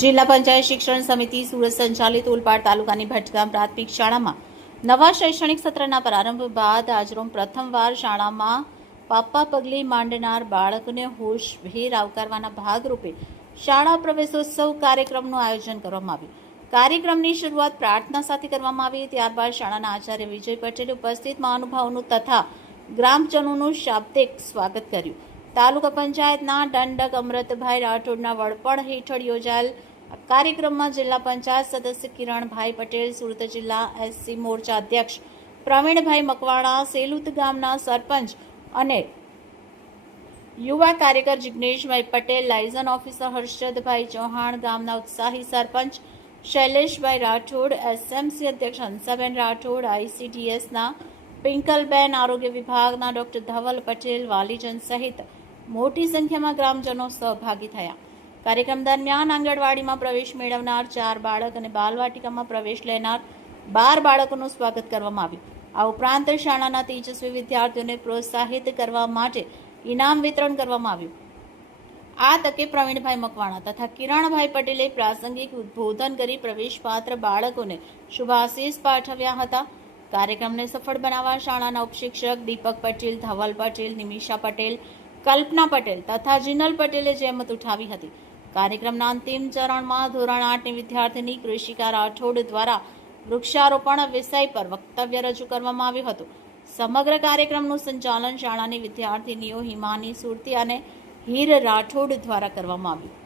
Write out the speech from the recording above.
જિલ્લા પંચાયત શિક્ષણ સમિતિ સુરત સંચાલિત ઓલપાડ તાલુકાની ભટગામ પ્રાથમિક શાળામાં નવા શૈક્ષણિક સત્રના પ્રારંભ બાદ આજરોજ પ્રથમવાર શાળામાં પાપા પગલી માંડનાર બાળકને હોશભેર આવકારવાના ભાગરૂપે શાળા પ્રવેશોત્સવ કાર્યક્રમનું આયોજન કરવામાં આવ્યું. કાર્યક્રમની શરૂઆત પ્રાર્થના સાથે કરવામાં આવી. ત્યારબાદ શાળાના આચાર્ય વિજય પટેલે ઉપસ્થિત મહાનુભાવોનું તથા ગ્રામજનોનું શાબ્દિક સ્વાગત કર્યું. તાલુકા પંચાયતના દંડક અમૃતભાઈ રાઠોડના વડપણ હેઠળ યોજાયેલ કાર્યક્રમમાં જિલ્લા પંચાયત સદસ્ય કિરણભાઈ પટેલ, સુરત જિલ્લા એસસી મોરચા અધ્યક્ષ પ્રવીણભાઈ મકવાણા, સેલુત ગામના સરપંચ અને યુવા કાર્યકર જિગ્નેશભાઈ પટેલ, લાયઝન ઓફિસર હર્ષદભાઈ ચૌહાણ, ગામના ઉત્સાહી સરપંચ શૈલેષભાઈ રાઠોડ, એસએમસી અધ્યક્ષ હંસાબેન રાઠોડ, આઈસીડીએસના પિંકલબેન, આરોગ્ય વિભાગના ડોક્ટર ધવલ પટેલ, વાલીજન સહિત મોટી સંખ્યામાં ગ્રામજનો સહભાગી થયા. કાર્યક્રમ દરમિયાન આંગણવાડીમાં પ્રવેશ મેળવનાર 4 બાળક અને બાલવાટિકામાં પ્રવેશ લેનાર 12 બાળકોનું સ્વાગત કરવામાં આવ્યું. આ ઉપરાંત શાળાના તેજસ્વી વિદ્યાર્થીઓને પ્રોત્સાહિત કરવા માટે ઇનામ વિતરણ કરવામાં આવ્યું. આ તકે પ્રવીણભાઈ મકવાણા તથા કિરણભાઈ પટેલે પ્રાસંગિક ઉદ્બોધન કરી પ્રવેશપાત્ર બાળકોને શુભાશીષ પાઠવ્યા હતા. કાર્યક્રમને સફળ બનાવવા શાળાના ઉપશિક્ષક દીપક પટેલ, ધવલ પટેલ, નિમિષા પટેલ, કલ્પના પટેલ તથા જીનલ પટેલે જહેમત ઉઠાવી હતી. કાર્યક્રમના અંતિમ ચરણમાં ધોરણ 8ની વિદ્યાર્થીની કૃષિકા રાઠોડ દ્વારા વૃક્ષારોપણ વિષય પર વક્તવ્ય રજૂ કરવામાં આવ્યું હતું. સમગ્ર કાર્યક્રમનું સંચાલન શાળાની વિદ્યાર્થીનીઓ હિમાની સુરતી અને હીર રાઠોડ દ્વારા કરવામાં આવ્યું.